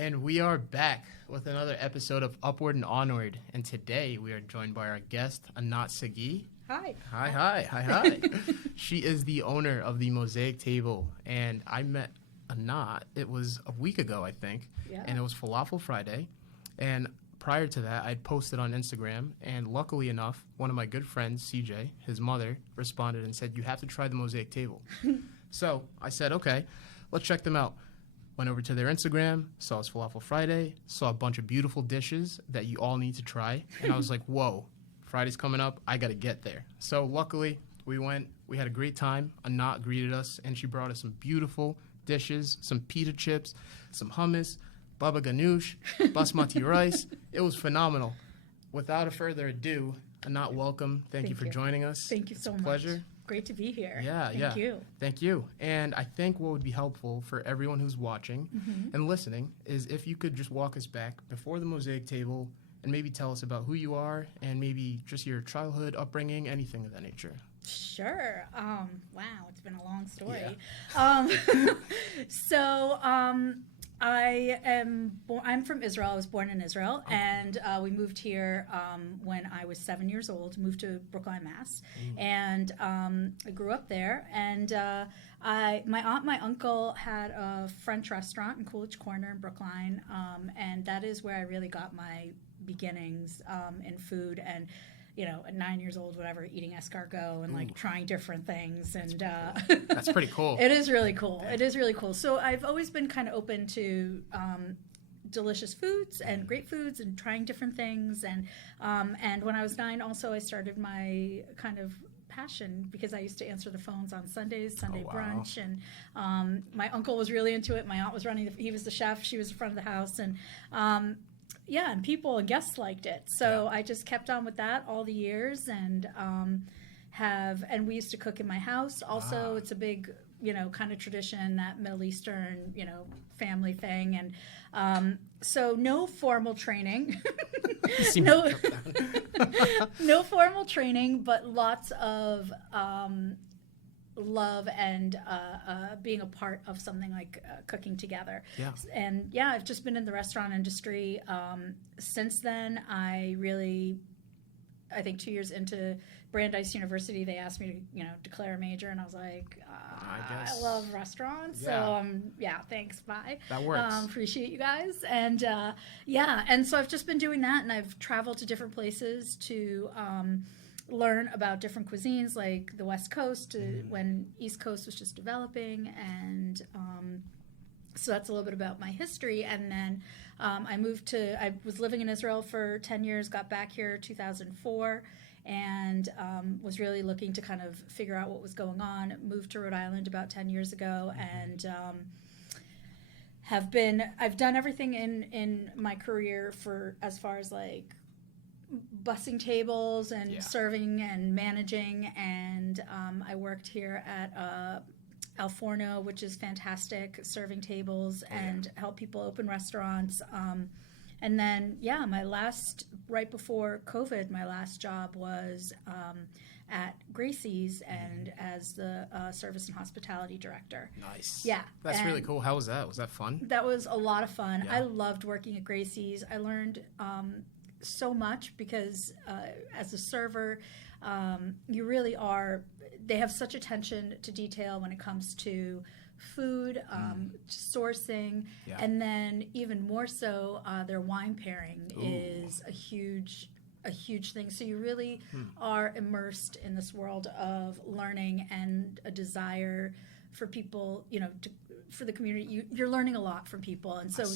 And we are back with another episode of Upward and Onward. And today we are joined by our guest, Anat Sagi. Hi. Hi. She is the owner of the Mosaic Table. And I met Anat, it was a week ago, I think. Yeah. And it was Falafel Friday. And prior to that, I'd posted on Instagram. And luckily enough, one of my good friends, CJ, his mother, responded and said, "You have to try the Mosaic Table." So I said, okay, let's check them out. Went over to their Instagram, saw it's Falafel Friday, saw a bunch of beautiful dishes that you all need to try. And I was like, whoa, Friday's coming up. I got to get there. So luckily, we went. We had a great time. Anat greeted us, and she brought us some beautiful dishes, some pita chips, some hummus, baba ganoush, basmati rice. It was phenomenal. Without a further ado, Anat, welcome. Thank you for joining us. Thank you so much. Pleasure. Great to be here. Thank you. Thank you. And I think what would be helpful for everyone who's watching and listening is if you could just walk us back before the Mosaic Table and maybe tell us about who you are and maybe just your childhood, upbringing, anything of that nature. Sure. Wow, it's been a long story. Yeah. I'm from Israel. I was born in Israel, and we moved here when I was 7 years old. Moved to Brookline, Mass, and I grew up there. And my aunt, and my uncle had a French restaurant in Coolidge Corner in Brookline, and that is where I really got my beginnings in food. And at 9 years old, whatever, eating escargot and like trying different things. And that's pretty cool. It is really cool. It is really cool. So I've always been kind of open to delicious foods and great foods and trying different things. And when I was 9, also I started my kind of passion because I used to answer the phones on Sundays, Sunday brunch, and my uncle was really into it. My aunt was he was the chef, she was the front of the house, and and people and guests liked it. So I just kept on with that all the years, and we used to cook in my house. Also, it's a big, kind of tradition, that Middle Eastern, family thing. And so no formal training, no formal training, but lots of love and being a part of something like cooking together. Yeah. And I've just been in the restaurant industry since then. I think 2 years into Brandeis University, they asked me to declare a major, and I was like, I love restaurants, so thanks, bye. That works. Appreciate you guys. And and so I've just been doing that, and I've traveled to different places to learn about different cuisines, like the West Coast when East Coast was just developing. And so that's a little bit about my history. And then I was living in Israel for 10 years, got back here 2004, and was really looking to kind of figure out what was going on. Moved to Rhode Island about 10 years ago, and I've done everything in my career for as far as like bussing tables and serving and managing, and I worked here at Al Forno, which is fantastic, serving tables and help people open restaurants. And then, right before COVID, my last job was at Gracie's and as the service and hospitality director. Nice. Yeah. That's really cool. How was that? Was that fun? That was a lot of fun. Yeah. I loved working at Gracie's. I learned so much because as a server, you really are, they have such attention to detail when it comes to food, sourcing, and then even more so, their wine pairing is a huge thing. So you really are immersed in this world of learning and a desire for people, for the community. You're learning a lot from people, and so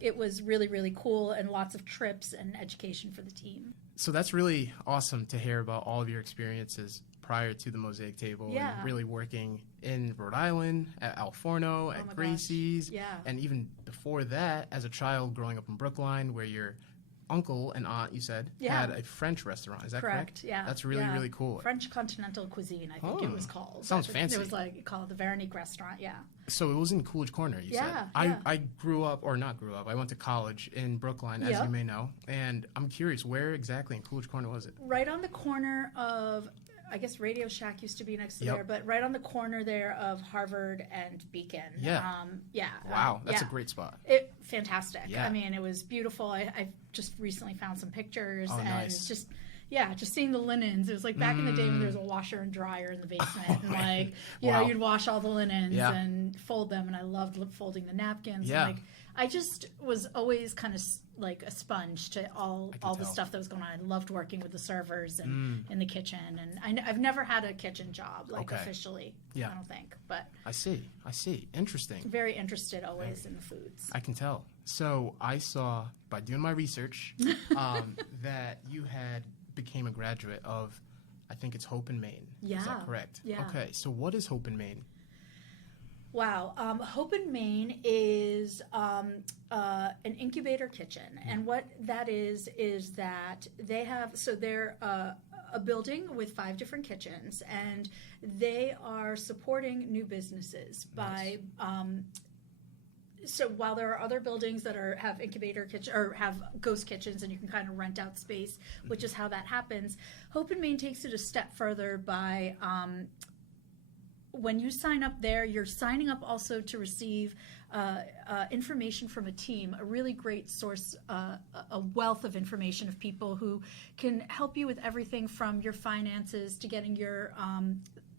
it was really, really cool, and lots of trips and education for the team. So that's really awesome to hear about all of your experiences prior to the Mosaic Table and really working in Rhode Island, at Al Forno, at Gracie's, and even before that, as a child growing up in Brookline, where your uncle and aunt, you said, had a French restaurant. Is that correct? Yeah. That's really, really cool. French continental cuisine, I think it was called. Sounds fancy. It was called the Veronique restaurant, So it was in Coolidge Corner, you said. I grew up, or not grew up, I went to college in Brookline, as you may know, and I'm curious, where exactly in Coolidge Corner was it? Right on the corner of I guess Radio Shack used to be next to Yep. there, but right on the corner there of Harvard and Beacon. Yeah. Wow, that's a great spot. Fantastic. Yeah. I mean, it was beautiful. I just recently found some pictures Oh, and nice. just seeing the linens. It was like back in the day when there was a washer and dryer in the basement, and like Wow. you'd wash all the linens Yeah. and fold them, and I loved folding the napkins. Yeah. And, like I just was always kind of like a sponge to all the tell. stuff that was going on. I loved working with the servers and in the kitchen, and I've never had a kitchen job like officially. Yeah. I don't think, but I see. Interesting. very interested always in the foods. I can tell. So I saw by doing my research that you became a graduate of, I think it's Hope in Maine. Yeah. Is that correct? Yeah. Okay. So what is Hope in Maine? Wow. Hope in Maine is an incubator kitchen. And what that is that they have, so they're a building with 5 different kitchens, and they are supporting new businesses by, so while there are other buildings that have incubator kitchen or have ghost kitchens and you can kind of rent out space, which is how that happens, Hope in Maine takes it a step further by, when you sign up there, you're signing up also to receive information from a team, a really great source, a wealth of information of people who can help you with everything from your finances to getting your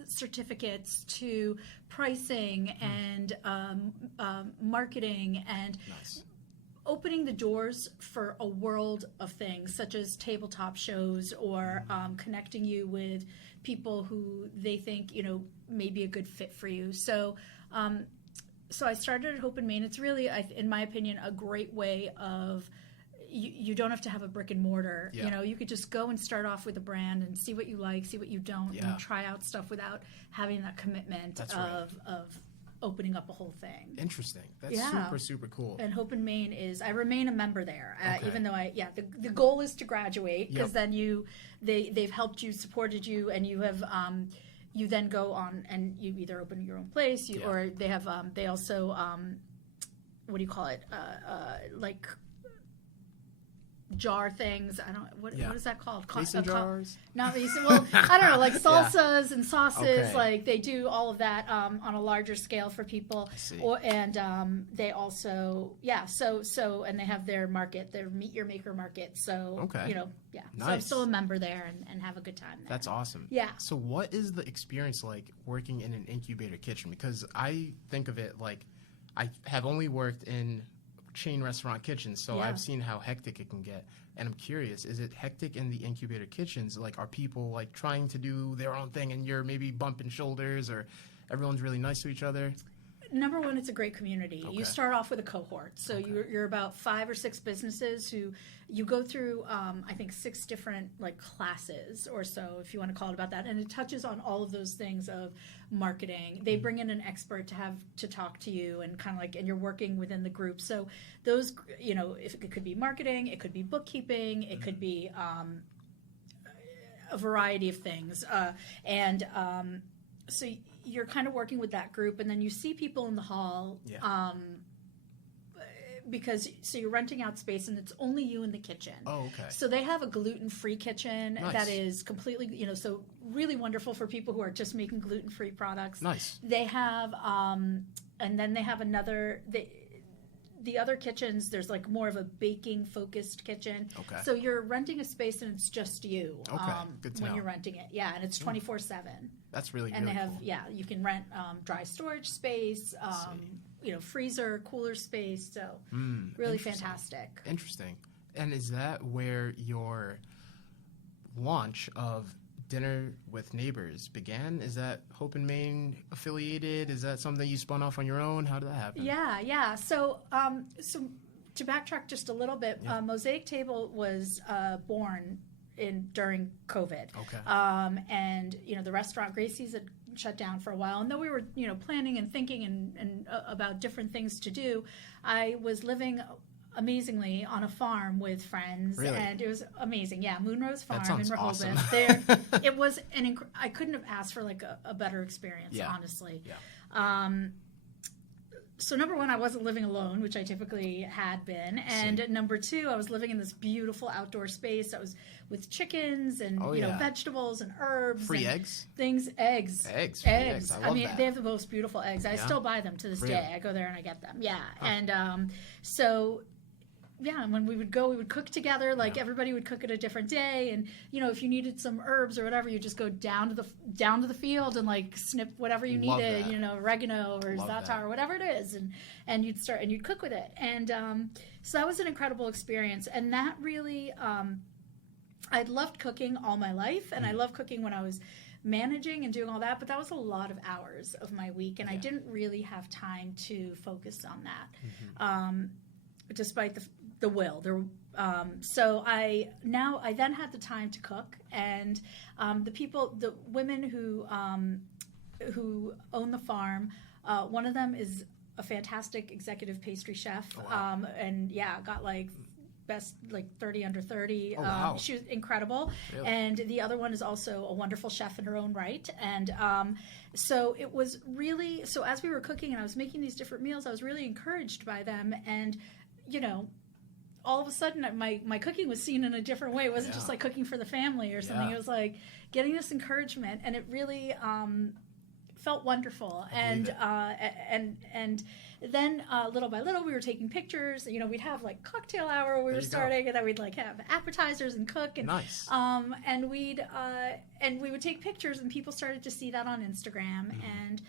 certificates to pricing and marketing and opening the doors for a world of things such as tabletop shows or connecting you with people who they think may be a good fit for you. So so I started at Hope in Maine. It's really, in my opinion, a great way of you don't have to have a brick and mortar. Yeah. You could just go and start off with a brand and see what you like, see what you don't, and try out stuff without having that commitment of opening up a whole thing. Interesting. That's super cool. And Hope in Maine I remain a member there, even though the goal is to graduate, because then they've helped you, supported you, and you have you then go on and you either open your own place, or they have they also what do you call it, like jar things. I don't what is that called? Mason jars? Not mason. Well, I don't know, like salsas and sauces. Like they do all of that on a larger scale for people. I see. And they also so and they have their market, their Meet Your Maker market. So Nice. So I'm still a member there and have a good time there. That's awesome. Yeah. So what is the experience like working in an incubator kitchen? Because I think of it like I have only worked in chain restaurant kitchens, so I've seen how hectic it can get, and I'm curious, is it hectic in the incubator kitchens? Like, are people like trying to do their own thing and you're maybe bumping shoulders, or everyone's really nice to each other? Number one, it's a great community. You start off with a cohort. So you're about 5 or 6 businesses who you go through, I think, 6 different like classes or so, if you want to call it about that. And it touches on all of those things of marketing. They bring in an expert to talk to you and kind of like, and you're working within the group. So those, if it could be marketing, it could be bookkeeping, it could be a variety of things. So you're kind of working with that group, and then you see people in the hall because you're renting out space and it's only you in the kitchen. Oh, okay. So they have a gluten-free kitchen that is completely, so really wonderful for people who are just making gluten-free products. Nice. They have, and then they have the other kitchens, there's like more of a baking focused kitchen. Okay. So you're renting a space and it's just you. Okay. Good to when know. you're renting it. Yeah, and it's 24/7. That's really And they have, cool. you can rent dry storage space, freezer, cooler space. So really fantastic. Interesting. And is that where your launch of Dinner with Neighbors began? Is that Hope in Maine affiliated? Is that something you spun off on your own? How did that happen? Yeah. So to backtrack just a little bit, Mosaic Table was born during COVID. Okay. And the restaurant Gracie's had shut down for a while, and though we were planning and thinking and about different things to do, I was living amazingly on a farm with friends. Really? And it was amazing. Yeah, Moonrose Farm That sounds in Rehoboth. awesome. It was I couldn't have asked for like a better experience, honestly. Yeah. so number one, I wasn't living alone, which I typically had been. And number two, I was living in this beautiful outdoor space. I was with chickens and vegetables and herbs. Free and eggs? Things, eggs. Eggs. I love that. They have the most beautiful eggs. I still buy them to this day. I go there and I get them. Yeah. Huh. And and when we would go, we would cook together. Like everybody would cook at a different day, and if you needed some herbs or whatever, you just go down to the field and like snip whatever you needed. Oregano or za'atar or whatever it is, and you'd cook with it. And so that was an incredible experience, and that really I'd loved cooking all my life, and I loved cooking when I was managing and doing all that, but that was a lot of hours of my week, and I didn't really have time to focus on that. Despite the will. So I then had the time to cook, and the women who own the farm, one of them is a fantastic executive pastry chef, got like best 30 under 30. She was incredible. Really? And the other one is also a wonderful chef in her own right. And so it was really, so as we were cooking and I was making these different meals, I was really encouraged by them. And all of a sudden my cooking was seen in a different way. It wasn't just like cooking for the family or something. It was like getting this encouragement, and it really felt wonderful. And then little by little we were taking pictures. We'd have like cocktail hour where we were starting, and then we'd like have appetizers and cook. And, nice. And we would take pictures, and people started to see that on Instagram. And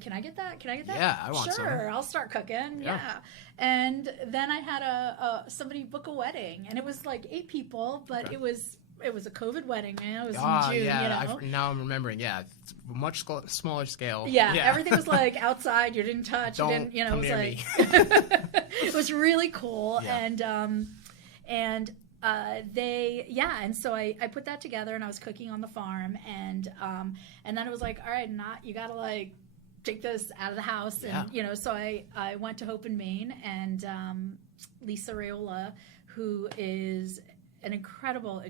can I get that? Yeah, I want some. Sure, I'll start cooking. Yeah. And then I had somebody book a wedding, and it was like 8 people, but it was a COVID wedding, man. It was in June, now I'm remembering. Yeah, it's much smaller scale. Yeah, everything was like outside. You didn't touch. Don't you didn't. Come It was near like me. it was really cool. Yeah. And so I put that together, and I was cooking on the farm, and then it was like, all right, you gotta like take this out of the house, and so I went to Hope in Maine, and Lisa Raiola, who is an incredible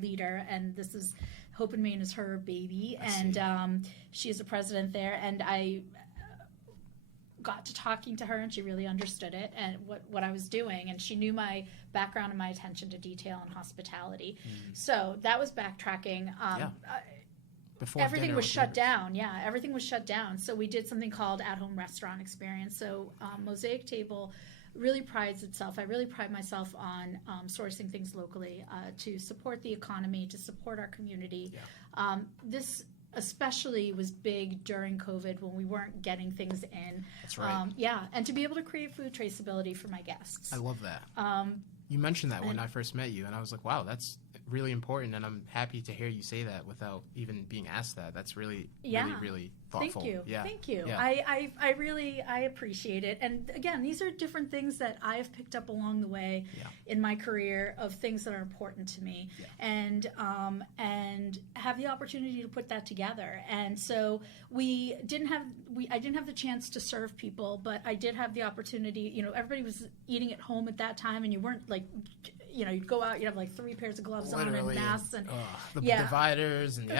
leader, and this is Hope in Maine is her baby, and she is a president there, and I got to talking to her, and she really understood it and what I was doing, and she knew my background and my attention to detail and hospitality. So that was backtracking. Before everything was shut down. Yeah, everything was shut down. So we did something called at-home restaurant experience. So Mosaic Table really prides itself. I really pride myself on sourcing things locally to support the economy, to support our community. Yeah. This especially was big during COVID when we weren't getting things in. That's right. And to be able to create food traceability for my guests. I love that. You mentioned that when I first met you, and I was like, wow, that's really important, and I'm happy to hear you say that without even being asked that. That's really thoughtful. Thank you. Yeah. Thank you. Yeah. I really appreciate it. And again, these are different things that I have picked up along the way in my career of things that are important to me, and have the opportunity to put that together. And so I didn't have the chance to serve people, but I did have the opportunity. Everybody was eating at home at that time, and you weren't like, you'd go out, you'd have like 3 pairs of gloves on and masks and the dividers and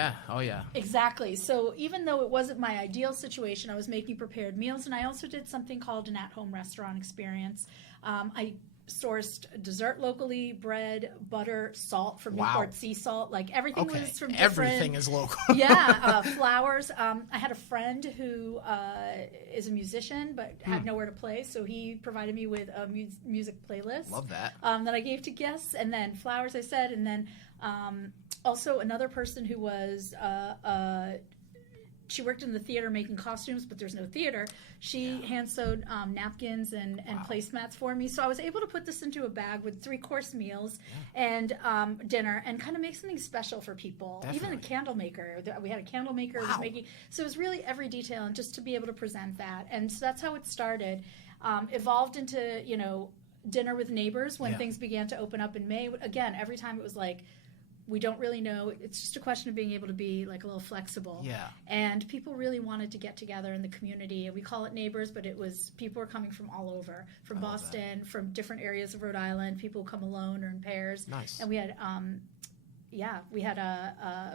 exactly. So even though it wasn't my ideal situation, I was making prepared meals, and I also did something called an at-home restaurant experience. I sourced dessert locally, bread, butter, salt from Newport sea salt. Like everything was from different. Everything is local. Flours. I had a friend who is a musician but had nowhere to play, so he provided me with a music playlist. Love that. That I gave to guests, and then flowers, I said, and then also another person who was she worked in the theater making costumes, but there's no theater. She hand sewed napkins and placemats for me. So I was able to put this into a bag with 3-course meals and dinner, and kind of make something special for people. Definitely. Even a candle maker. We had a candle maker was making. So it was really every detail, and just to be able to present that. And so that's how it started. Evolved into dinner with neighbors when things began to open up in May. Again, every time it was like, we don't really know. It's just a question of being able to be like a little flexible. Yeah. And people really wanted to get together in the community. We call it neighbors, but people were coming from all over, from Boston, from different areas of Rhode Island. People would come alone or in pairs. Nice. And we had, we had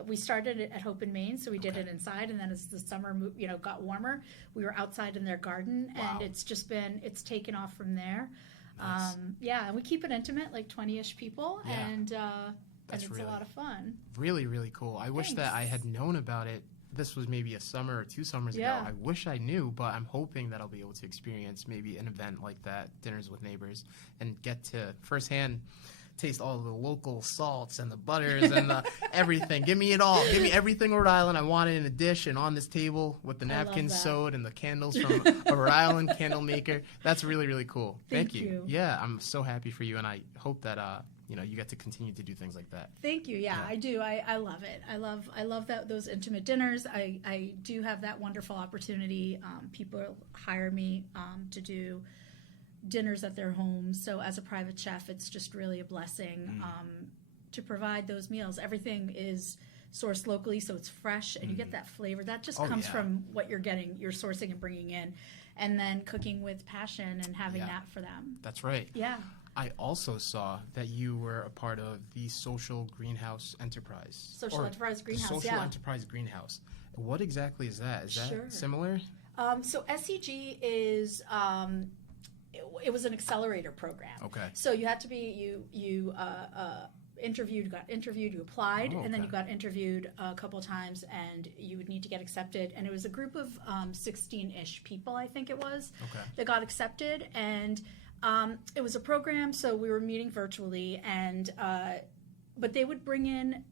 we started it at Hope in Maine, so we did it inside, and then as the summer got warmer, we were outside in their garden, and it's taken off from there. Nice. And we keep it intimate, like 20-ish people, and it's really, a lot of fun. Really, really cool. I wish that I had known about it. This was maybe a summer or 2 summers ago. I wish I knew, but I'm hoping that I'll be able to experience maybe an event like that, dinners with neighbors, and get to firsthand taste all the local salts and the butters and the everything. Give me it all. Give me everything Rhode Island. I want it in a dish and on this table with the napkins sewed and the candles from a Rhode Island candle maker. That's really, really cool. Thank you. Yeah, I'm so happy for you, and I hope that you get to continue to do things like that. Thank you. Yeah, I do. I love it. I love those intimate dinners. I do have that wonderful opportunity. People hire me to do dinners at their homes. So as a private chef, it's just really a blessing to provide those meals. Everything is sourced locally, so it's fresh, and you get that flavor. That just comes from what you're sourcing and bringing in, and then cooking with passion and having that for them. That's right. Yeah. I also saw that you were a part of the Social Greenhouse Enterprise. Social Enterprise Greenhouse, Social Enterprise Greenhouse. What exactly is that? Is that similar? So SEG is, it was an accelerator program. Okay. So you had to be, you got interviewed, you applied, and then you got interviewed a couple times, and you would need to get accepted. And it was a group of 16-ish people, I think it was, that got accepted. And it was a program, so we were meeting virtually, and but they would bring in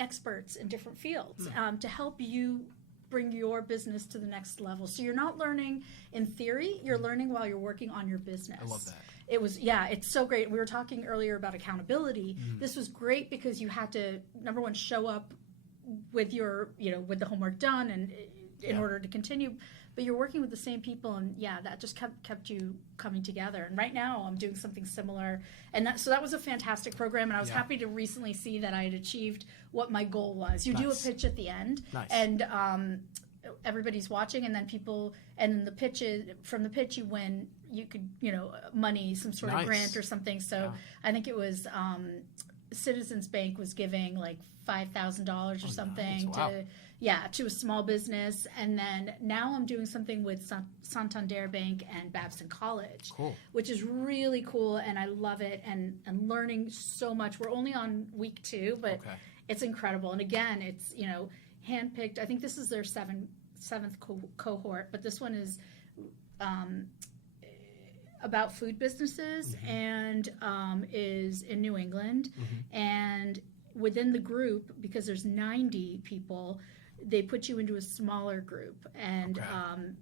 experts in different fields to help you bring your business to the next level. So you're not learning in theory, you're learning while you're working on your business. I love that. It was, it's so great. We were talking earlier about accountability. This was great because you had to, number one, show up with your, with the homework done and in order to continue. But you're working with the same people, and that just kept you coming together. And right now, I'm doing something similar, and so that was a fantastic program. And I was happy to recently see that I had achieved what my goal was. You do a pitch at the end, and everybody's watching, and then the pitch from the pitch you win. You could money, some sort of grant or something. So I think it was Citizens Bank was giving like $5,000 or something to a small business. And then now I'm doing something with Santander Bank and Babson College, which is really cool, and I love it, and learning so much. We're only on week 2, but it's incredible. And again, it's handpicked. I think this is their seventh cohort, but this one is about food businesses and is in New England. And within the group, because there's 90 people, they put you into a smaller group, and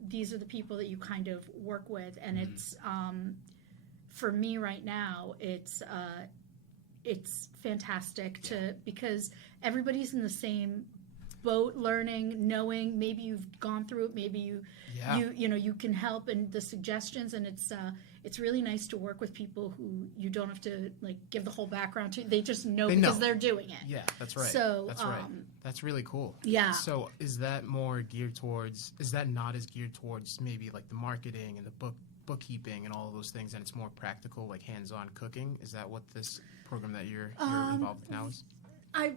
these are the people that you kind of work with. And it's for me right now, it's fantastic because everybody's in the same boat, learning, knowing. Maybe you've gone through it, maybe you can help, and the suggestions, and it's really nice to work with people who you don't have to give the whole background to. They just know because they're doing it. Yeah, that's right. So that's right. That's really cool. Yeah. So is that more geared towards? Is that not as geared towards maybe like the marketing and the bookkeeping and all of those things, and it's more practical, like hands-on cooking? Is that what this program that you're involved with now is? I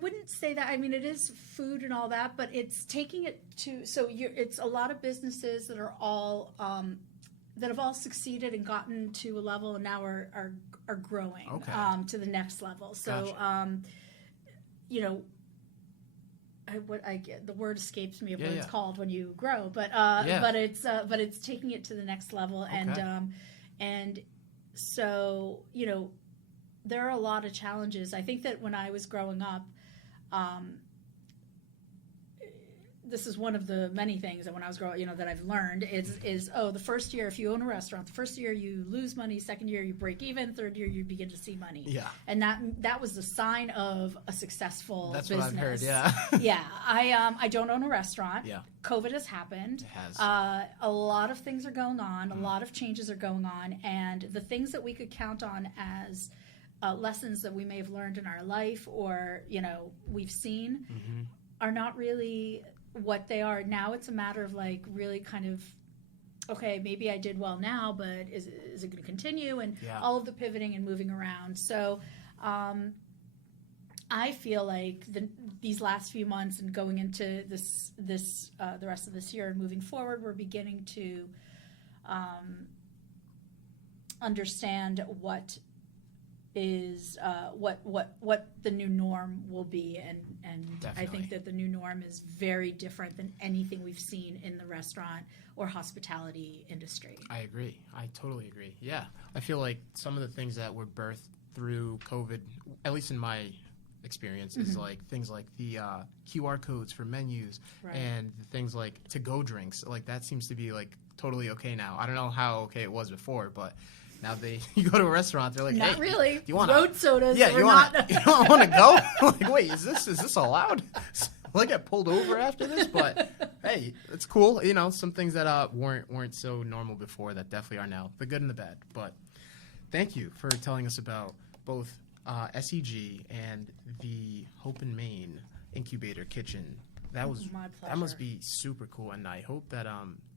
wouldn't say that. I mean, it is food and all that, but it's taking it to it's a lot of businesses that are all that have all succeeded and gotten to a level, and now are growing to the next level. So the word escapes me of what it's called when you grow, but it's taking it to the next level, and so there are a lot of challenges. I think that when I was growing up, this is one of the many things that when I was growing, that I've learned is the first year, if you own a restaurant, the first year you lose money, second year you break even, third year you begin to see money. Yeah. And that was the sign of a successful business. That's what I've heard, yeah. Yeah. I don't own a restaurant. Yeah. COVID has happened. It has. A lot of things are going on. A lot of changes are going on. And the things that we could count on as lessons that we may have learned in our life or, we've seen are not really what they are. Now it's a matter of really kind of, okay, maybe I did well now, but is it going to continue? And all of the pivoting and moving around. So I feel like these last few months and going into the rest of this year and moving forward, we're beginning to understand what is what the new norm will be, and I think that the new norm is very different than anything we've seen in the restaurant or hospitality industry. I agree. I totally agree. Yeah, I feel like some of the things that were birthed through COVID, at least in my experience, is like things like the QR codes for menus, and things like to-go drinks. Like that seems to be like totally okay now. I don't know how okay it was before, but now you go to a restaurant, they're like, not hey, really. Do you want road sodas? Yeah, you want to go? Like, wait, is this allowed? Will I get pulled over after this? But hey, it's cool. You know, some things that weren't so normal before that definitely are now, the good and the bad. But thank you for telling us about both SEG and the Hope and Main Incubator Kitchen. That was my pleasure. That must be super cool, and I hope that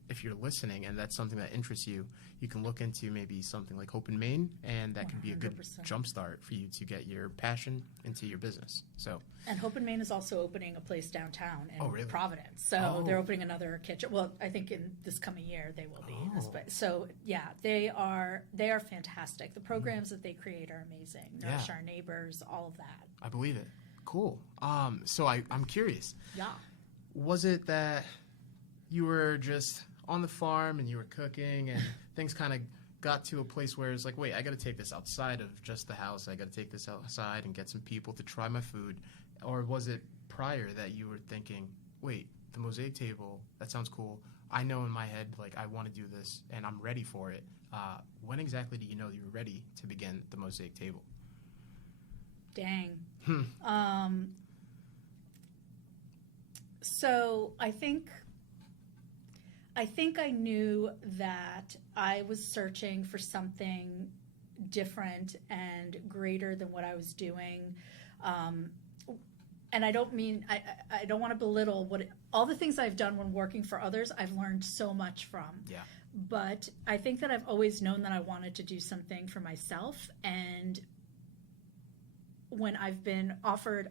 if you're listening and that's something that interests you, you can look into maybe something like Hope and Main, and that can be a good 100%. jumpstart for you to get your passion into your business. So, and Hope and Main is also opening a place downtown in Providence. So they're opening another kitchen. Well, I think in this coming year they will be. So yeah, they are fantastic. The programs that they create are amazing. Nourish Our Neighbors, all of that. I believe it. Cool. So I'm curious. Yeah. Was it that you were just on the farm and you were cooking and things kind of got to a place where it's like, wait, I got to take this outside of just the house. I got to take this outside and get some people to try my food? Or was it prior that you were thinking, wait, the Mosaic Table, that sounds cool. I know in my head, like, I want to do this and I'm ready for it. When exactly do you know you were ready to begin the Mosaic Table? Dang. So I think I knew that I was searching for something different and greater than what I was doing. And I don't mean, I don't want to belittle all the things I've done when working for others, I've learned so much from. Yeah. But I think that I've always known that I wanted to do something for myself. And when I've been offered,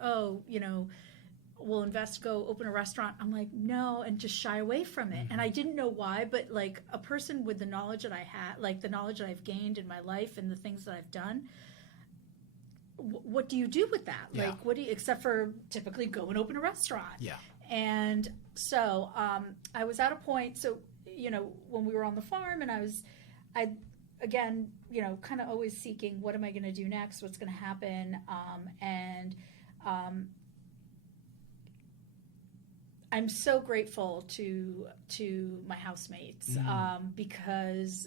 we'll invest, go open a restaurant, I'm like, no, and just shy away from it. And I didn't know why, but like a person with the knowledge that I had, like the knowledge that I've gained in my life and the things that I've done, what do you do with that? Yeah. Like, what do you, except for typically go and open a restaurant. Yeah. And so I was at a point, so, when we were on the farm and I again, kind of always seeking, what am I going to do next? What's going to happen? I'm so grateful to my housemates because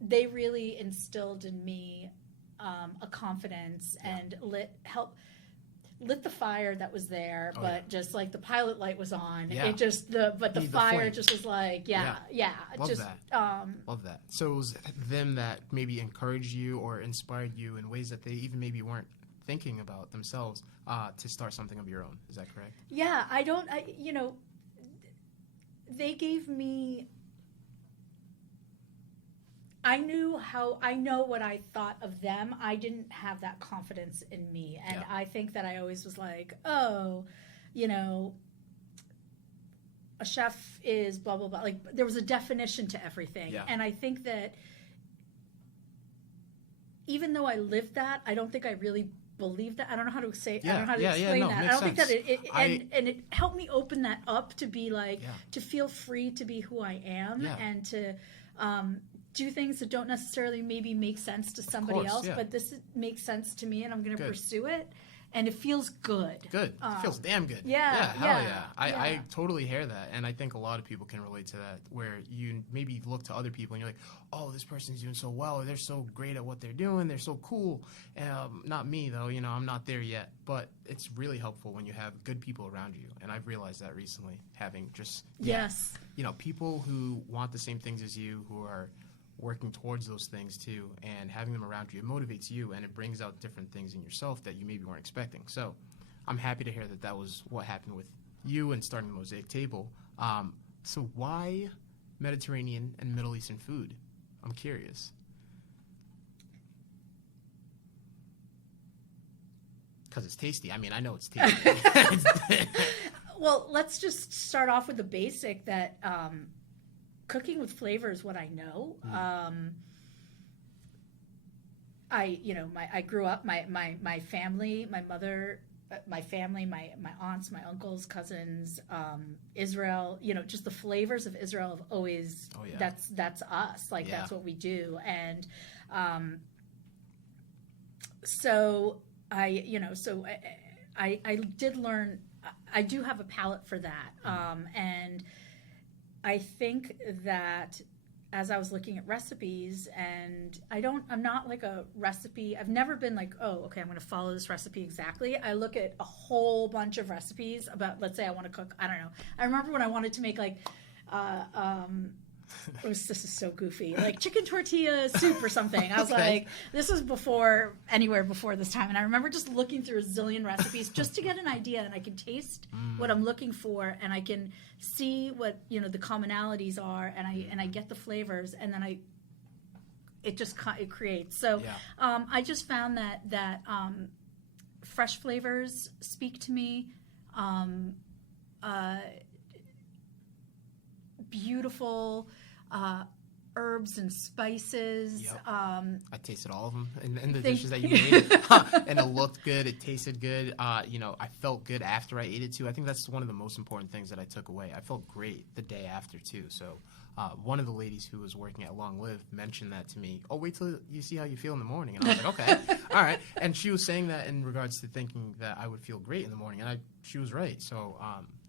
they really instilled in me a confidence and lit the fire that was there, just like the pilot light was on. Yeah. It just the fire just was like, yeah. Love just that. Love that. So it was them that maybe encouraged you or inspired you in ways that they even maybe weren't thinking about themselves to start something of your own. Is that correct? Yeah, they gave me, I know what I thought of them. I didn't have that confidence in me. And I think that I always was like, a chef is blah, blah, blah. Like there was a definition to everything. Yeah. And I think that even though I lived that, I don't think I really believed that. I don't know how to say. I don't know how to explain that. I don't think that it helped me open that up to be like to feel free to be who I am and to do things that don't necessarily maybe make sense to somebody else, but this makes sense to me, and I'm going to pursue it. And it feels good. Good. It feels damn good. Yeah. Hell yeah. I totally hear that. And I think a lot of people can relate to that, where you maybe look to other people and you're like, oh, this person's doing so well. Or they're so great at what they're doing. They're so cool. Not me, though. I'm not there yet. But it's really helpful when you have good people around you. And I've realized that recently, having just, people who want the same things as you, who are working towards those things too, and having them around you, it motivates you and it brings out different things in yourself that you maybe weren't expecting. So I'm happy to hear that was what happened with you and starting the Mosaic Table. So why Mediterranean and Middle Eastern food? I'm curious. because it's tasty. I mean, I know it's tasty. Well, let's just start off with the basic that cooking with flavor is what I know. I grew up, my family, my mother, my family, my aunts, my uncles, cousins, Israel, just the flavors of Israel have always, that's us. Like, that's what we do. And so I did learn, I do have a palate for that. And I think that as I was looking at recipes, and I'm not like a recipe, I've never been like, oh, okay, I'm going to follow this recipe exactly. I look at a whole bunch of recipes about, let's say I want to cook, I don't know. I remember when I wanted to make like, this is so goofy, like chicken tortilla soup or something. I was like, this was anywhere before this time. And I remember just looking through a zillion recipes just to get an idea, and I can taste what I'm looking for, and I can see what, the commonalities are, and I get the flavors, and then it creates. So I just found that fresh flavors speak to me. Beautiful herbs and spices. Yep. I tasted all of them in the dishes that you made, and it looked good. It tasted good. I felt good after I ate it too. I think that's one of the most important things that I took away. I felt great the day after too. So one of the ladies who was working at Long Live mentioned that to me. Oh, wait till you see how you feel in the morning. And I was like, okay, all right. And she was saying that in regards to thinking that I would feel great in the morning, and she was right. So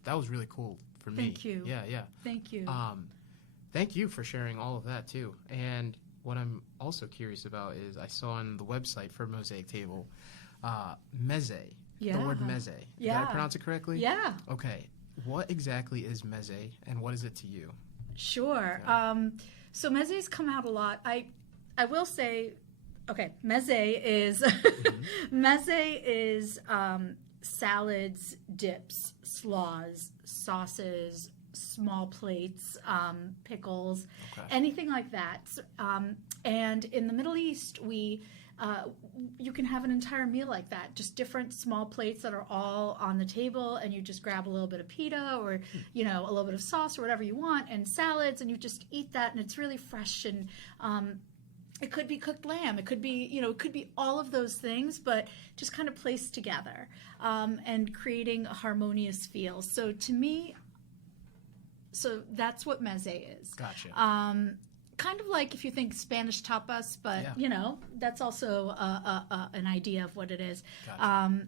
that was really cool for me. Thank you. Yeah. Thank you. Thank you for sharing all of that, too. And what I'm also curious about is I saw on the website for Mosaic Table, Mezze, the word Mezze. Did I pronounce it correctly? Yeah. Okay. What exactly is Mezze, and what is it to you? Sure. Okay. So Mezze's come out a lot. I will say, okay, Mezze is, Mezze is salads, dips, slaws, sauces, small plates, pickles, anything like that. And in the Middle East, you can have an entire meal like that, just different small plates that are all on the table, and you just grab a little bit of pita or, a little bit of sauce or whatever you want, and salads, and you just eat that, and it's really fresh. And it could be cooked lamb. It could be, it could be all of those things, but just kind of placed together and creating a harmonious feel. So to me, that's what Mezze is. Gotcha. Kind of like if you think Spanish tapas, but, that's also an idea of what it is. Gotcha.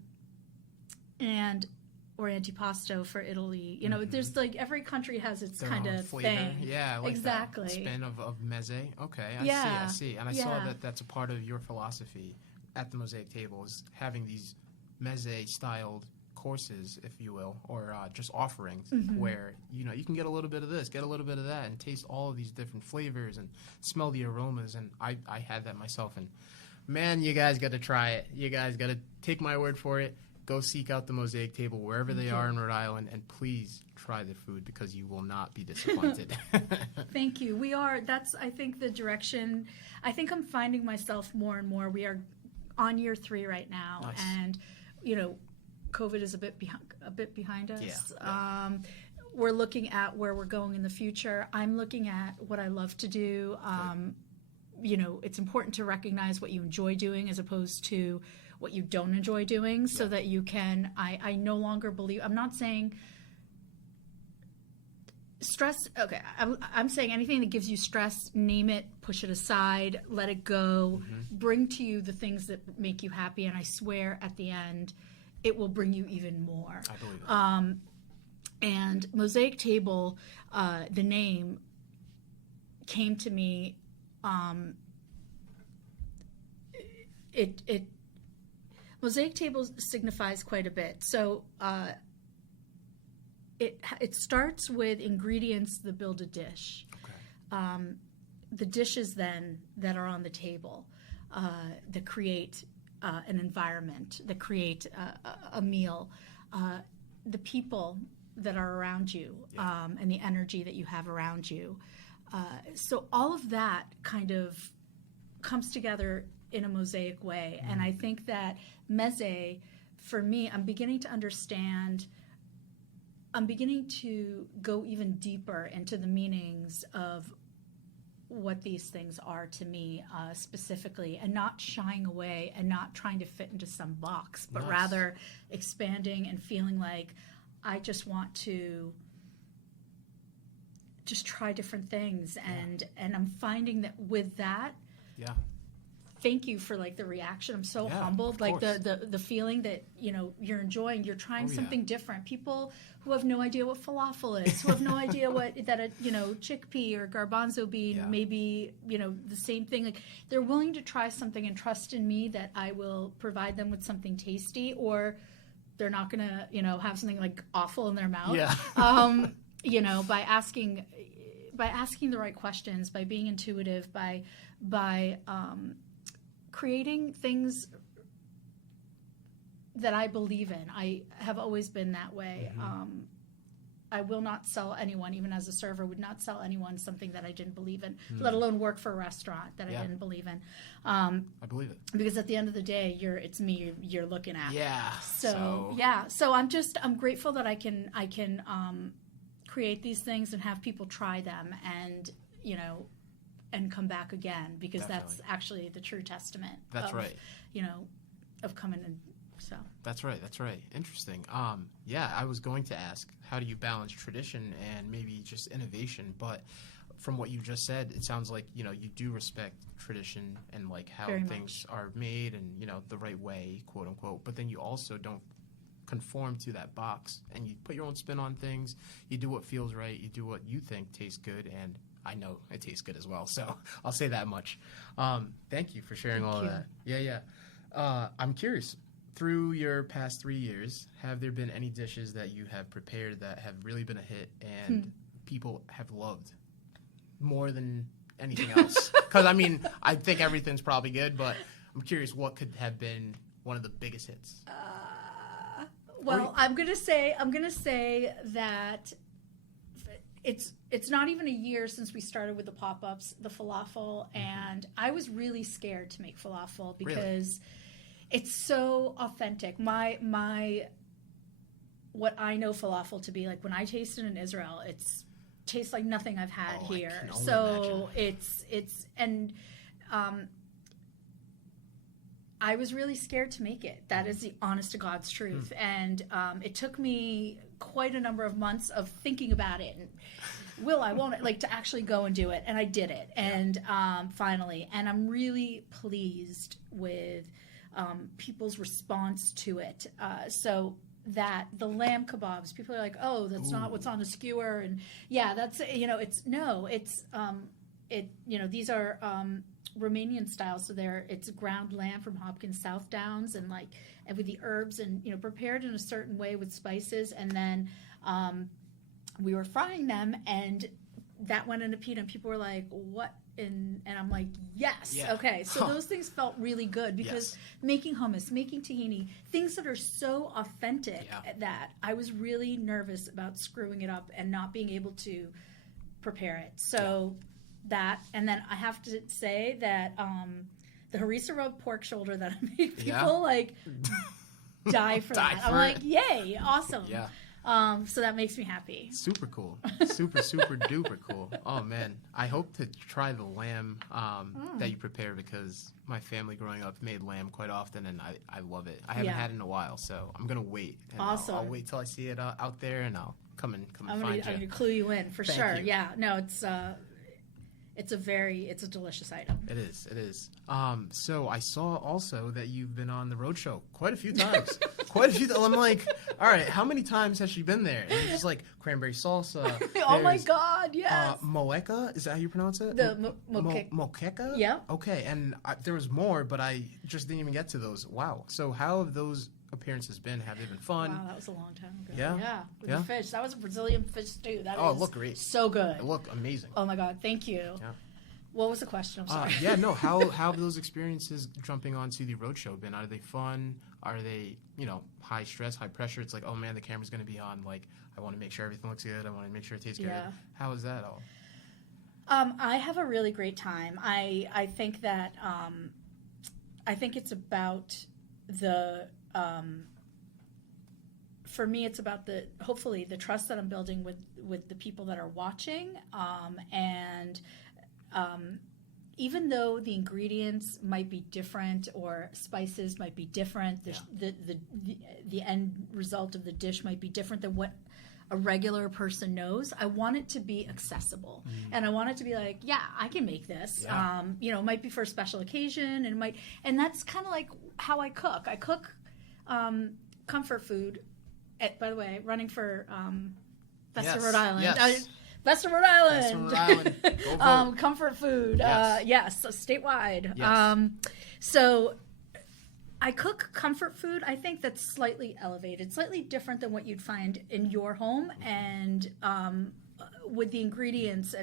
Or antipasto for Italy. There's like every country has its their kind own of flavor. thing. Yeah, I like exactly. that spin of Mezze. Okay, I see. And I saw that that's a part of your philosophy at the Mosaic Table, is having these Mezze-styled courses, if you will, or just offerings where, you can get a little bit of this, get a little bit of that, and taste all of these different flavors and smell the aromas. And I had that myself. And, man, you guys got to try it. You guys got to take my word for it. Go seek out the Mosaic Table wherever they are in Rhode Island, and please try the food, because you will not be disappointed. Thank you. That's, I think, the direction. I think I'm finding myself more and more. We are on year 3 right now. Nice. And, COVID is a bit behind us. Yeah. We're looking at where we're going in the future. I'm looking at what I love to do. It's important to recognize what you enjoy doing as opposed to what you don't enjoy doing, so that you can, I no longer believe, I'm not saying stress, okay, I'm saying anything that gives you stress, name it, push it aside, let it go, bring to you the things that make you happy, and I swear at the end, it will bring you even more. I believe that. And Mosaic Table, the name came to me, Mosaic Tables signifies quite a bit. So it starts with ingredients that build a dish. Okay. The dishes then that are on the table that create an environment, that create a meal, the people that are around you, and the energy that you have around you. So all of that kind of comes together in a mosaic way. And I think that Mezze for me, I'm beginning to understand. I'm beginning to go even deeper into the meanings of what these things are to me specifically, and not shying away and not trying to fit into some box, but rather expanding and feeling like I just want to just try different things. And I'm finding that with that, thank you for like the reaction. I'm so humbled, like the feeling that, you know, you're enjoying, you're trying something different. People who have no idea what falafel is, who have no idea what that a, you know, chickpea or garbanzo bean, maybe, you know, the same thing. Like, they're willing to try something and trust in me that I will provide them with something tasty, or they're not gonna, you know, have something like awful in their mouth. You know, by asking the right questions, by being intuitive, by creating things that I believe in. I have always been that way. I will not sell anyone, even as a server, would not sell anyone something that I didn't believe in, let alone work for a restaurant that I didn't believe in. I believe it. Because at the end of the day, it's me you're looking at. So I'm grateful that I can create these things and have people try them, and, you know, and come back again, because that's actually the true testament. That's right. You know, of coming in. So that's right. Interesting. I was going to ask, how do you balance tradition and maybe just innovation? But from what you just said, it sounds like, you know, you do respect tradition and like how things are made and, you know, the right way, quote unquote. But then you also don't conform to that box, and you put your own spin on things. You do what feels right. You do what you think tastes good, and I know it tastes good as well. So I'll say that much. Thank you for sharing all of that. Yeah. I'm curious. Through your past 3 years, have there been any dishes that you have prepared that have really been a hit and people have loved more than anything else? Because, I mean, I think everything's probably good, but I'm curious what could have been one of the biggest hits. I'm gonna say that it's not even a year since we started with the pop-ups, the falafel, and I was really scared to make falafel because it's so authentic. My what I know falafel to be like, when I taste it in Israel, it's tastes like nothing I've had here. So imagine. I was really scared to make it. That is the honest to God's truth. And it took me quite a number of months of thinking about it. And will I, won't I, like, to actually go and do it. And I did it. And finally, and I'm really pleased with people's response to it. So that the lamb kebabs, people are like, oh, that's not what's on a skewer. And that's, you know, these are Romanian style, so it's ground lamb from Hopkins South Downs, and with the herbs, and, you know, prepared in a certain way with spices, and then we were frying them, and that went in a pita, and people were like, what? And I'm like, yes. Okay, so those things felt really good, because making hummus, making tahini, things that are so authentic, that I was really nervous about screwing it up and not being able to prepare it. So that, and then I have to say that the harissa rub pork shoulder that I made, people like die for that. I'm like, yay, awesome. So that makes me happy. Super cool. Super duper cool. Oh man, I hope to try the lamb that you prepare, because my family growing up made lamb quite often, and I love it. I haven't had it in a while, so I'm gonna wait. And awesome. I'll wait till I see it out there, and I'll come and find you. I'm gonna clue you in for sure. You. Yeah, no, it's a delicious item. It is. So I saw also that you've been on the Rhode show quite a few times. I'm like, all right, how many times has she been there? And it's just like cranberry salsa. Oh my God, yes. Moeka, is that how you pronounce it? The moqueca? Yeah. Okay, and there was more, but I just didn't even get to those. Wow. So how have those appearances been? Have they been fun? Wow, that was a long time ago. Yeah. With the fish. That was a Brazilian fish stew. It looked great. So good. It looked amazing. Oh my God, thank you. Yeah. What was the question? I'm sorry. How have those experiences jumping onto the Rhode show been? Are they fun? Are they, you know, high stress, high pressure? It's like, oh man, the camera's going to be on. Like, I want to make sure everything looks good. I want to make sure it tastes good. How is that all? I have a really great time. I think that I think it's about the for me, it's about hopefully the trust that I'm building with the people that are watching, and even though the ingredients might be different or spices might be different, the end result of the dish might be different than what a regular person knows. I want it to be accessible, and I want it to be like, yeah, I can make this. Yeah. It might be for a special occasion, and that's kind of like how I cook. I cook comfort food. By the way, running for Best of Rhode Island. Yes. Best of Rhode Island. Best of Rhode Island. Go vote. Comfort food. Yes. Statewide. Yes. So I cook comfort food. I think that's slightly elevated, slightly different than what you'd find in your home, and with the ingredients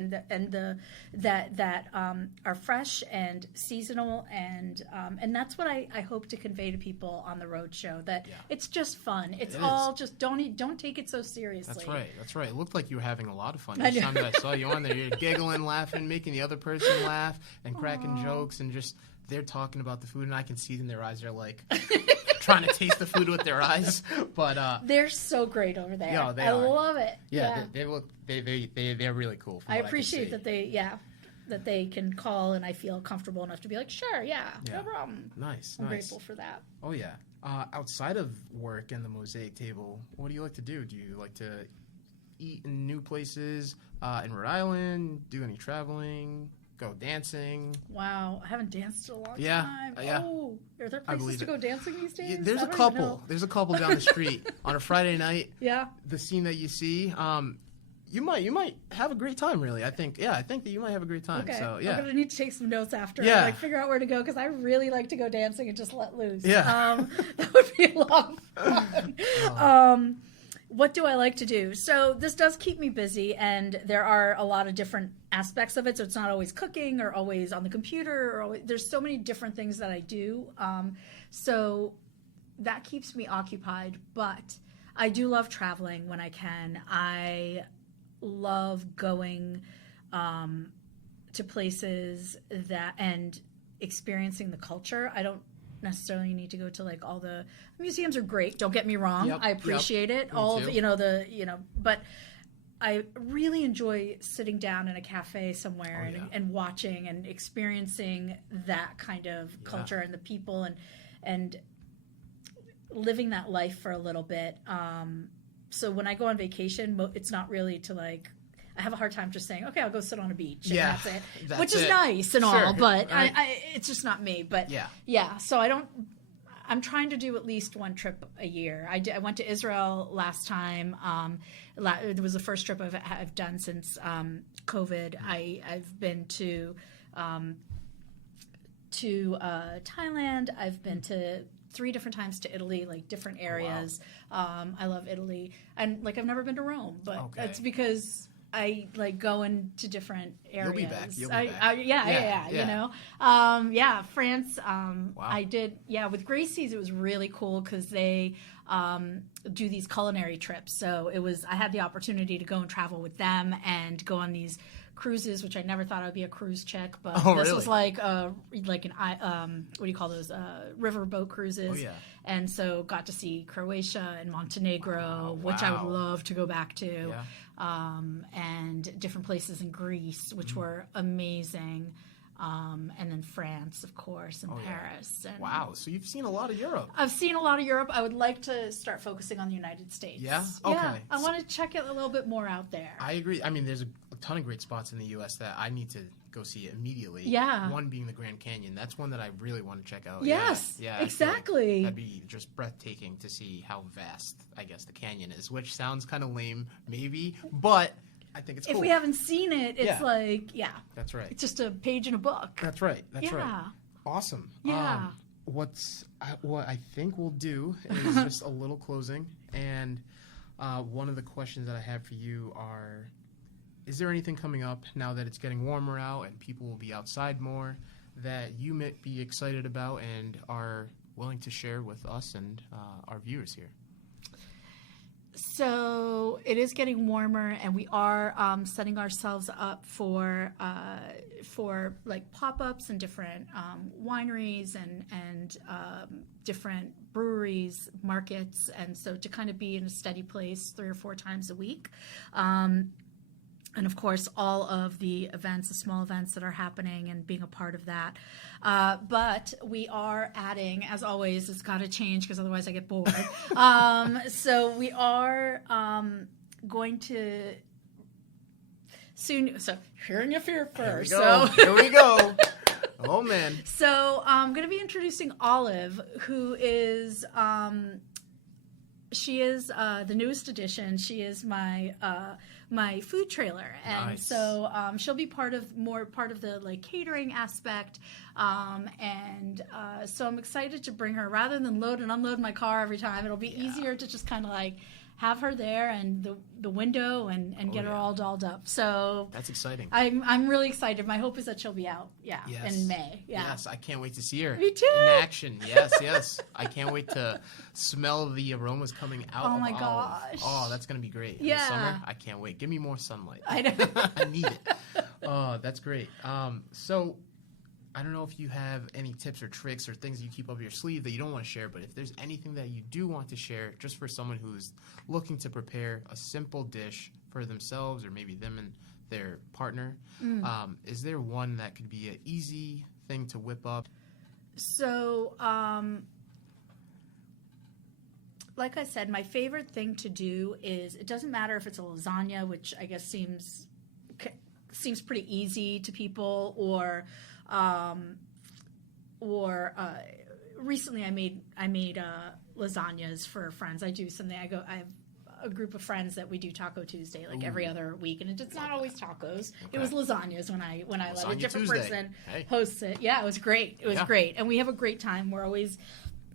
that are fresh and seasonal, and that's what I hope to convey to people on the Rhode show. That it's just fun. It's all just don't take it so seriously. That's right. It looked like you were having a lot of fun each time that I saw you on there. You're giggling, laughing, making the other person laugh, and cracking jokes, and just they're talking about the food, and I can see in their eyes they're like trying to taste the food with their eyes. But they're so great over there. Yeah, I love it. Yeah, they're really cool. I appreciate that they can call, and I feel comfortable enough to be like, sure, no problem. Nice. I'm grateful for that. Oh yeah. Outside of work and the Mosaic Table, what do you like to do? Do you like to eat in new places in Rhode Island? Do any traveling? Go dancing? Wow, I haven't danced in a long time. Yeah. Oh, are there places to go dancing these days? There's a couple. There's a couple down the street on a Friday night. Yeah. The scene that you see, you might have a great time. Really, I think that you might have a great time. Okay. So yeah, I'm gonna need to take some notes after. Yeah. Like figure out where to go, because I really like to go dancing and just let loose. Yeah. That would be a lot of fun. What do I like to do? So this does keep me busy, and there are a lot of different aspects of it. So it's not always cooking or always on the computer. There's so many different things that I do. So that keeps me occupied. But I do love traveling when I can. I love going to places and experiencing the culture. I don't necessarily need to go to like all the museums are great, don't get me wrong. I appreciate it. All of, but I really enjoy sitting down in a cafe somewhere and watching and experiencing that kind of culture and the people and living that life for a little bit. So when I go on vacation, it's not really to like, I have a hard time just saying, okay, I'll go sit on a beach. And that's it. Which is nice and all, but right. It's just not me. But so I'm trying to do at least one trip a year. I went to Israel last time. It was the first trip I've done since COVID. I've been to Thailand. I've been to 3 different times to Italy, like different areas. Wow. I love Italy. And like I've never been to Rome, but it's because I like going to different areas. You'll be back. You know. France. Wow. I did. Yeah, with Gracie's, it was really cool because they do these culinary trips. So I had the opportunity to go and travel with them and go on these cruises, which I never thought I would be a cruise chick, but this was like an what do you call those river boat cruises? Oh yeah. And so got to see Croatia and Montenegro, which I would love to go back to, and different places in Greece, which were amazing. And then France, of course, and Paris. And wow, so you've seen a lot of Europe. I've seen a lot of Europe. I would like to start focusing on the United States. Yeah? Okay. Yeah, I want to check it a little bit more out there. I agree. I mean, there's a ton of great spots in the U.S. that I need to go see immediately. Yeah. One being the Grand Canyon. That's one that I really want to check out. Yes, exactly. That'd be just breathtaking to see how vast, I guess, the canyon is, which sounds kind of lame, maybe, but I think it's cool. If we haven't seen it, it's that's right. It's just a page in a book. That's right. That's right. Awesome. Yeah. What I think we'll do is just a little closing, and one of the questions that I have for you are: is there anything coming up now that it's getting warmer out and people will be outside more that you might be excited about and are willing to share with us and our viewers here? So it is getting warmer, and we are setting ourselves up for like pop-ups and different wineries and different breweries, markets, and so to kind of be in a steady place 3 or 4 times a week. And of course, all of the events, the small events that are happening, and being a part of that. But we are adding, as always, it's got to change because otherwise I get bored. So we are going to soon. So hearing your fear first. Here we go. Oh man. So I'm going to be introducing Olive, who is. She is the newest addition. She is my food trailer, and Nice. so she'll be part of the like catering aspect, and so I'm excited to bring her rather than load and unload my car every time. It'll be easier to just kind of like have her there and the window and get her all dolled up. So That's exciting. I'm really excited. My hope is that she'll be out, Yes. in May. Yeah. Yes, I can't wait to see her. Me too. In action. Yes. I can't wait to smell the aromas coming out. Oh of my Olive. gosh. Oh, that's gonna be great. In Yeah. the summer, I can't wait. Give me more sunlight. I know. I need it. Oh, that's great. So I don't know if you have any tips or tricks or things you keep up your sleeve that you don't want to share, but if there's anything that you do want to share just for someone who's looking to prepare a simple dish for themselves or maybe them and their partner, is there one that could be an easy thing to whip up? So, like I said, my favorite thing to do is, it doesn't matter if it's a lasagna, which I guess seems pretty easy to people, or recently I made lasagnas for friends. I do something. I have a group of friends that we do Taco Tuesday like every other week, and it's not always tacos. It was lasagnas when I let a different person host it. Yeah, it was great. It was great, and we have a great time.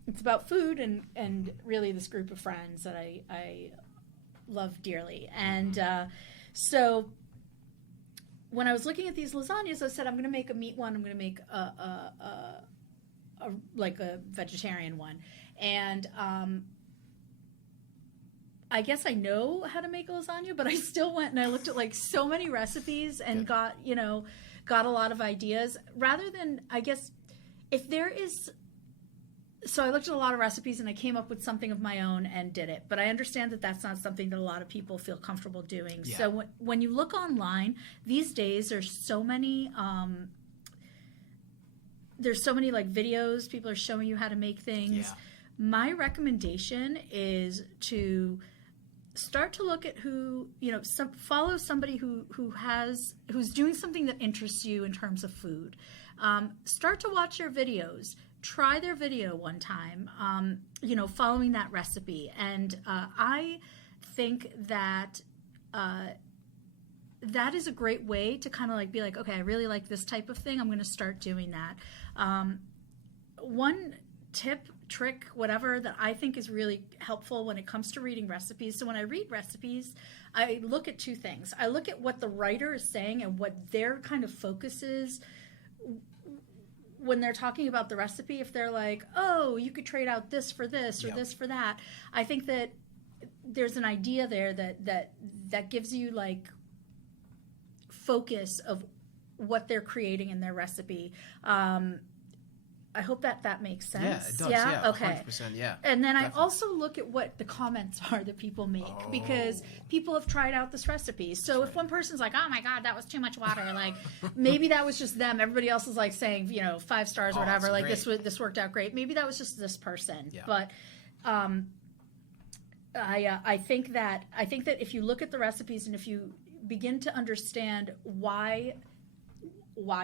It's about food and really this group of friends that I love dearly, and so. When I was looking at these lasagnas, I said, I'm going to make a meat one. I'm going to make a vegetarian one. And I guess I know how to make a lasagna, but I still went and I looked at like so many recipes and got a lot of ideas. Rather than, I guess, if there is... So I looked at a lot of recipes and I came up with something of my own and did it. But I understand that that's not something that a lot of people feel comfortable doing. Yeah. So when you look online, these days there's so many like videos. People are showing you how to make things. Yeah. My recommendation is to start to look at follow somebody who's doing something that interests you in terms of food. Start to watch their videos. Try their video one time, following that recipe. And I think that that is a great way to kind of like be like, okay, I really like this type of thing. I'm going to start doing that. One tip, trick, whatever, that I think is really helpful when it comes to reading recipes. So when I read recipes, I look at 2 things. I look at what the writer is saying and what their kind of focus is when they're talking about the recipe. If they're like, oh, you could trade out this for this or this for that, I think that there's an idea there that gives you like focus of what they're creating in their recipe. I hope that makes sense. Yeah, it does. Yeah, okay. 100%, yeah. And then definitely. I also look at what the comments are that people make, because people have tried out this recipe. So if one person's like, oh my God, that was too much water, like maybe that was just them. Everybody else is like saying, 5 stars or whatever. Like great. This worked out great. Maybe that was just this person. Yeah. But I think that if you look at the recipes and if you begin to understand why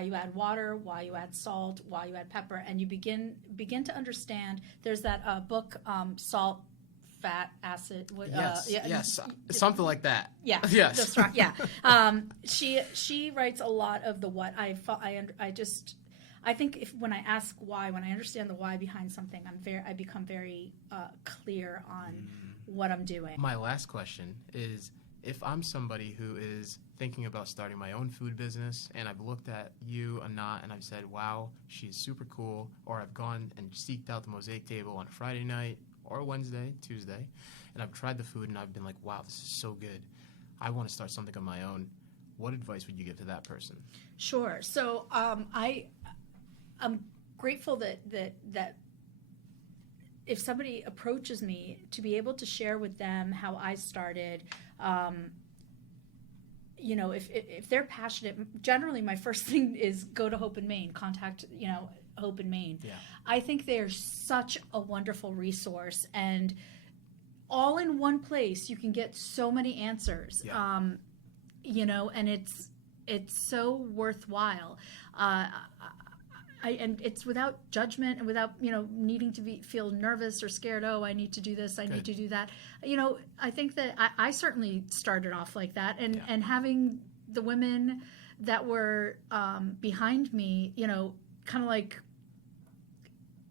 you add water, why you add salt, why you add pepper, and you begin to understand. There's that book, Salt, Fat, Acid. Yes, something like that. Yeah, yes, that's right. Yeah, she writes a lot of the what. I think when I ask why, when I understand the why behind something, I become very clear on what I'm doing. My last question is, if I'm somebody who is thinking about starting my own food business and I've looked at you, Anat, and I've said, wow, she's super cool, or I've gone and seeked out the Mosaic Table on Friday night or Wednesday, Tuesday, and I've tried the food and I've been like, wow, this is so good. I want to start something on my own. What advice would you give to that person? Sure. So I'm grateful that if somebody approaches me, to be able to share with them how I started. If they're passionate, generally my first thing is go to Hope in Maine, contact, Hope in Maine. Yeah. I think they're such a wonderful resource, and all in one place you can get so many answers. Yeah. And it's so worthwhile. And it's without judgment and without, needing to feel nervous or scared. Oh, I need to do this. I need to do that. I think that I certainly started off like that. And having the women that were behind me, kind of like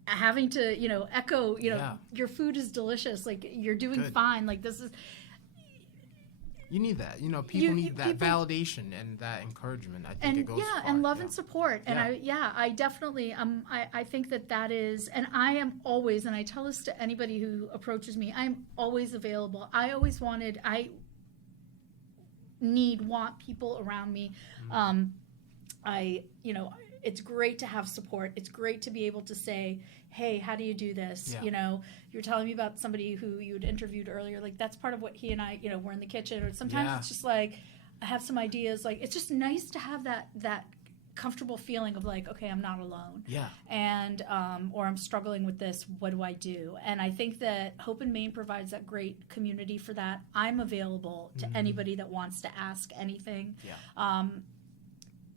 having to, echo, your food is delicious. Like, you're doing fine. Like, this is... You need that. People need that validation and that encouragement. I think it goes far. And love and support. And I definitely, I think that is, and I am always, and I tell this to anybody who approaches me, I'm always available. I always want people around me. It's great to have support. It's great to be able to say, hey, how do you do this? Yeah. You're telling me about somebody who you'd interviewed earlier. Like, that's part of what he and I, were in the kitchen. Or sometimes it's just like, I have some ideas. Like, it's just nice to have that comfortable feeling of like, okay, I'm not alone. Yeah. And, or I'm struggling with this. What do I do? And I think that Hope in Maine provides that great community for that. I'm available to anybody that wants to ask anything. Yeah.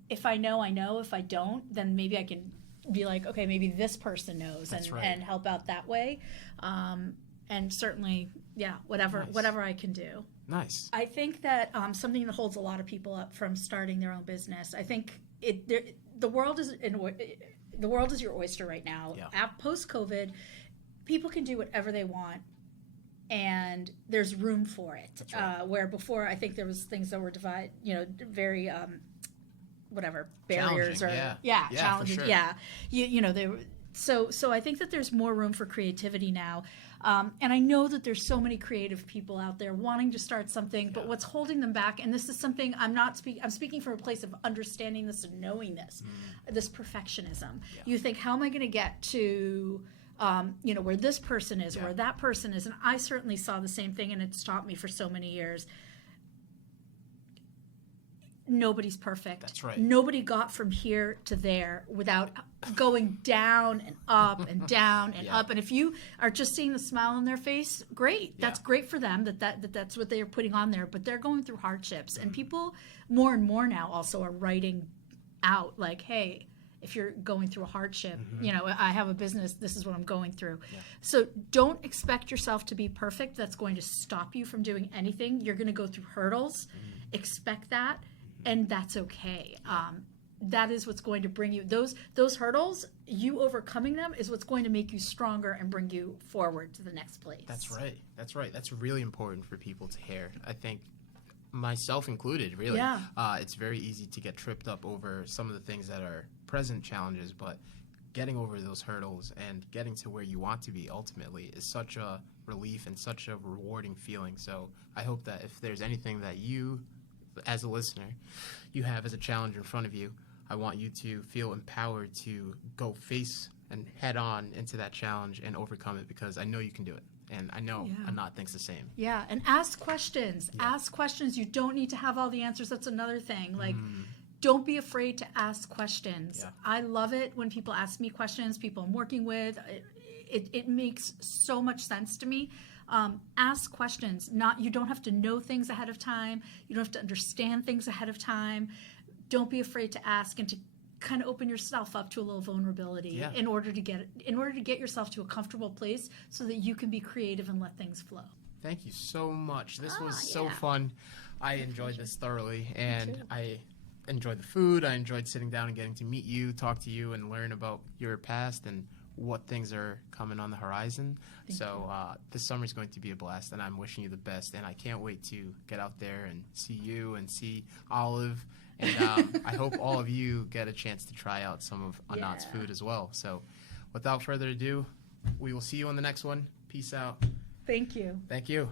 If I know, I know. If I don't, then maybe I can be like, okay, maybe this person knows, and help out that way. And certainly, whatever I can do. Nice. I think that something that holds a lot of people up from starting their own business. I think the world is your oyster right now. Yeah. Post COVID, people can do whatever they want, and there's room for it. That's right. Where before, I think there was things that were very barriers or challenges. For sure. Yeah, they were. So I think that there's more room for creativity now, and I know that there's so many creative people out there wanting to start something, but what's holding them back? And this is something I'm speaking from a place of understanding this and knowing this, this perfectionism. Yeah. You think, how am I going to get to where this person is, where that person is? And I certainly saw the same thing, and it's taught me for so many years. Nobody's perfect. That's right. Nobody got from here to there without going down and up and down and up. And if you are just seeing the smile on their face, great. That's great for them that's what they are putting on there. But they're going through hardships. And people more and more now also are writing out like, hey, if you're going through a hardship, I have a business, this is what I'm going through. Yeah. So don't expect yourself to be perfect. That's going to stop you from doing anything. You're going to go through hurdles. Expect that. And that's okay. That is what's going to bring you those hurdles. You overcoming them is what's going to make you stronger and bring you forward to the next place. That's right. That's really important for people to hear. I think myself included, really. Yeah. It's very easy to get tripped up over some of the things that are present challenges, but getting over those hurdles and getting to where you want to be ultimately is such a relief and such a rewarding feeling. So I hope that if there's anything that you, as a listener, you have as a challenge in front of you, I want you to feel empowered to go face and head on into that challenge and overcome it, because I know you can do it. And I know Anat thinks the same. Yeah, and ask questions. Yeah. Ask questions. You don't need to have all the answers. That's another thing. Like, don't be afraid to ask questions. Yeah. I love it when people ask me questions, people I'm working with. It makes so much sense to me. Ask questions. You don't have to know things ahead of time. You don't have to understand things ahead of time. Don't be afraid to ask and to kind of open yourself up to a little vulnerability in order to get yourself to a comfortable place so that you can be creative and let things flow. Thank you so much. This was so fun. I enjoyed this thoroughly, and I enjoyed the food. I enjoyed sitting down and getting to meet you, talk to you, and learn about your past and what things are coming on the horizon. This summer is going to be a blast, and I'm wishing you the best, and I can't wait to get out there and see you and see Olive, and I hope all of you get a chance to try out some of Anat's food as well. So without further ado, we will see you on the next one. Peace out. Thank you. Thank you.